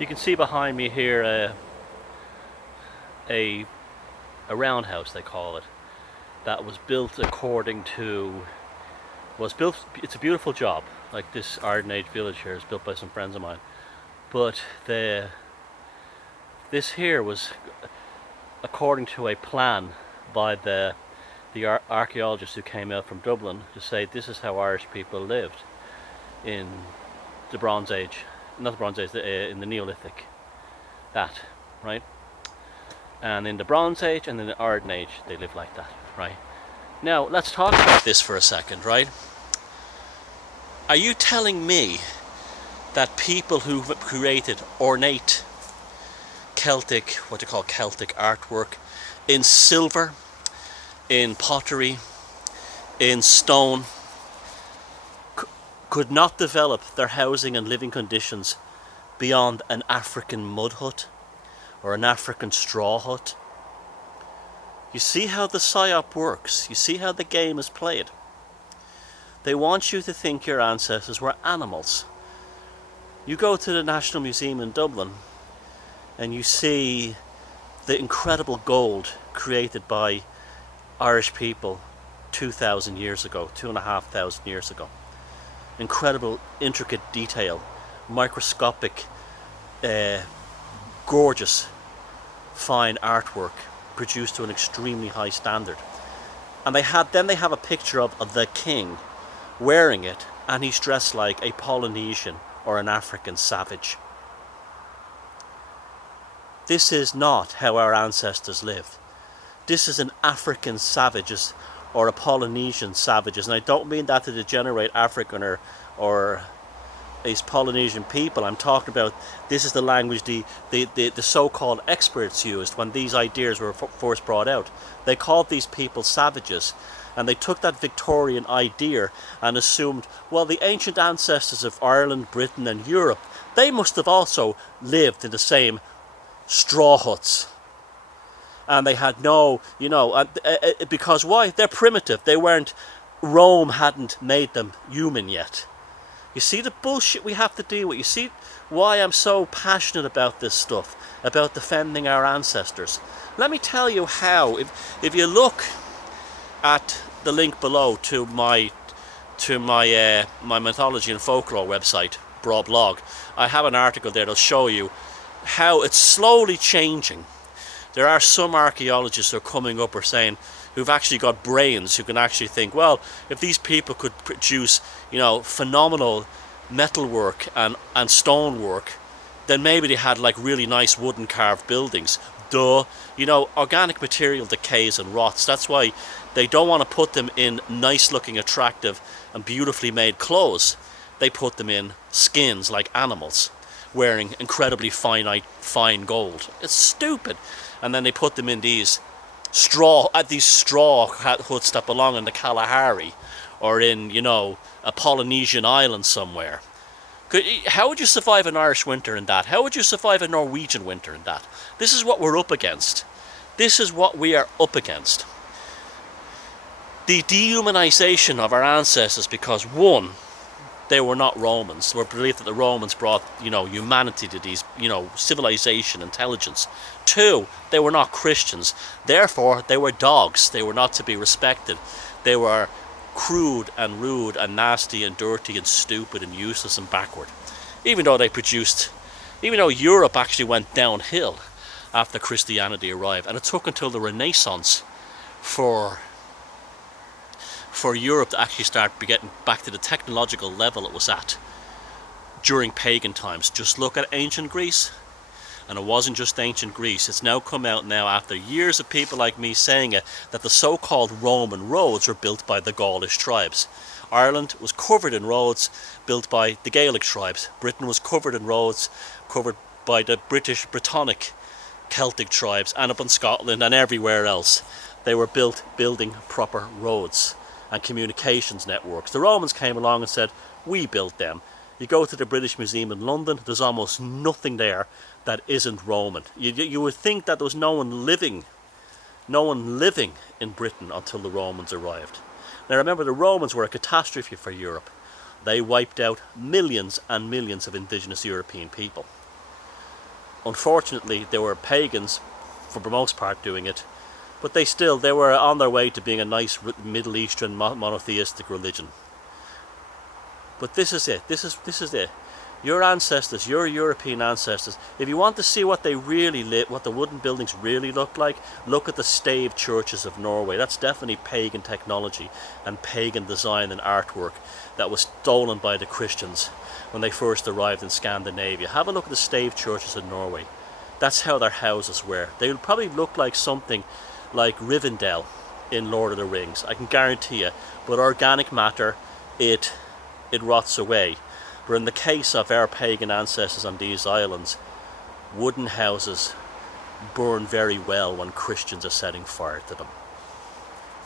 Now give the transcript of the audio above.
You can see behind me here a a roundhouse, they call it, that was built according to was built. It's a beautiful job. Like this Arden Age village here is built by some friends of mine, but the this here was according to a plan by the archaeologists who came out from Dublin to say this is how Irish people lived in the Bronze Age, not the Bronze Age, in the Neolithic. That, right? And in the Bronze Age and in the Arden Age, they lived like that, right? Now, let's talk about this for a second, right? Are you telling me that people who created ornate Celtic, what they call Celtic artwork, in silver, in pottery, in stone, could not develop their housing and living conditions beyond an African mud hut or an African straw hut? You see how the psyop works. You see how the game is played. They want you to think your ancestors were animals. You go to the National Museum in Dublin and you see the incredible gold created by Irish people 2,000 years ago, 2,500 years ago. Incredible, intricate detail, microscopic, gorgeous, fine artwork produced to an extremely high standard. And they have a picture of the king wearing it, and he's dressed like a Polynesian or an African savage. This is not how our ancestors lived. This is an African savages or a Polynesian savages, and I don't mean that to degenerate African or these Polynesian people. I'm talking about this is the language the so-called experts used when these ideas were first brought out. They called these people savages, and they took that Victorian idea and assumed, well, the ancient ancestors of Ireland, Britain and Europe, they must have also lived in the same straw huts. And they had no, because why? They're primitive. They weren't, Rome hadn't made them human yet. You see the bullshit we have to deal with. You see why I'm so passionate about this stuff, about defending our ancestors. Let me tell you how. If you look at the link below to my mythology and folklore website, blog, I have an article there that'll show you how it's slowly changing. There are some archaeologists who are coming up or saying, who've actually got brains, who can actually think, well, if these people could produce, phenomenal metalwork and stonework, then maybe they had like really nice wooden carved buildings. Duh. Organic material decays and rots. That's why they don't want to put them in nice looking, attractive and beautifully made clothes. They put them in skins like animals, wearing incredibly fine gold. It's stupid. And then they put them in these straw huts that belong in the Kalahari or in, a Polynesian island somewhere. How would you survive an Irish winter in that? How would you survive a Norwegian winter in that? This is what we're up against. This is what we are up against. The dehumanization of our ancestors because, one, they were not Romans. They were believed that the Romans brought, humanity to these, civilization, intelligence. Two, they were not Christians. Therefore, they were dogs. They were not to be respected. They were crude and rude and nasty and dirty and stupid and useless and backward. Even though Europe actually went downhill after Christianity arrived. And it took until the Renaissance for Europe to actually start getting back to the technological level it was at during pagan times. Just look at ancient Greece. And it wasn't just ancient Greece. It's now come out now after years of people like me saying it, that the so-called Roman roads were built by the Gaulish tribes. Ireland was covered in roads built by the Gaelic tribes. Britain was covered in roads covered by the British, Brittonic, Celtic tribes, and up in Scotland and everywhere else. They were building proper roads and communications networks. The Romans came along and said, we built them. You go to the British Museum in London, there's almost nothing there that isn't Roman. You would think that there was no one living in Britain until the Romans arrived. Now remember, the Romans were a catastrophe for Europe. They wiped out millions and millions of indigenous European people. Unfortunately, they were pagans for the most part doing it, but they were on their way to being a nice Middle Eastern monotheistic religion. But this is it. This is it. Your ancestors, your European ancestors, if you want to see what they really what the wooden buildings really looked like, look at the stave churches of Norway. That's definitely pagan technology and pagan design and artwork that was stolen by the Christians when they first arrived in Scandinavia. Have a look at the stave churches in Norway. That's how their houses were. They would probably look like something like Rivendell in Lord of the Rings, I can guarantee you. But organic matter, it rots away. But in the case of our pagan ancestors on these islands, wooden houses burn very well when Christians are setting fire to them.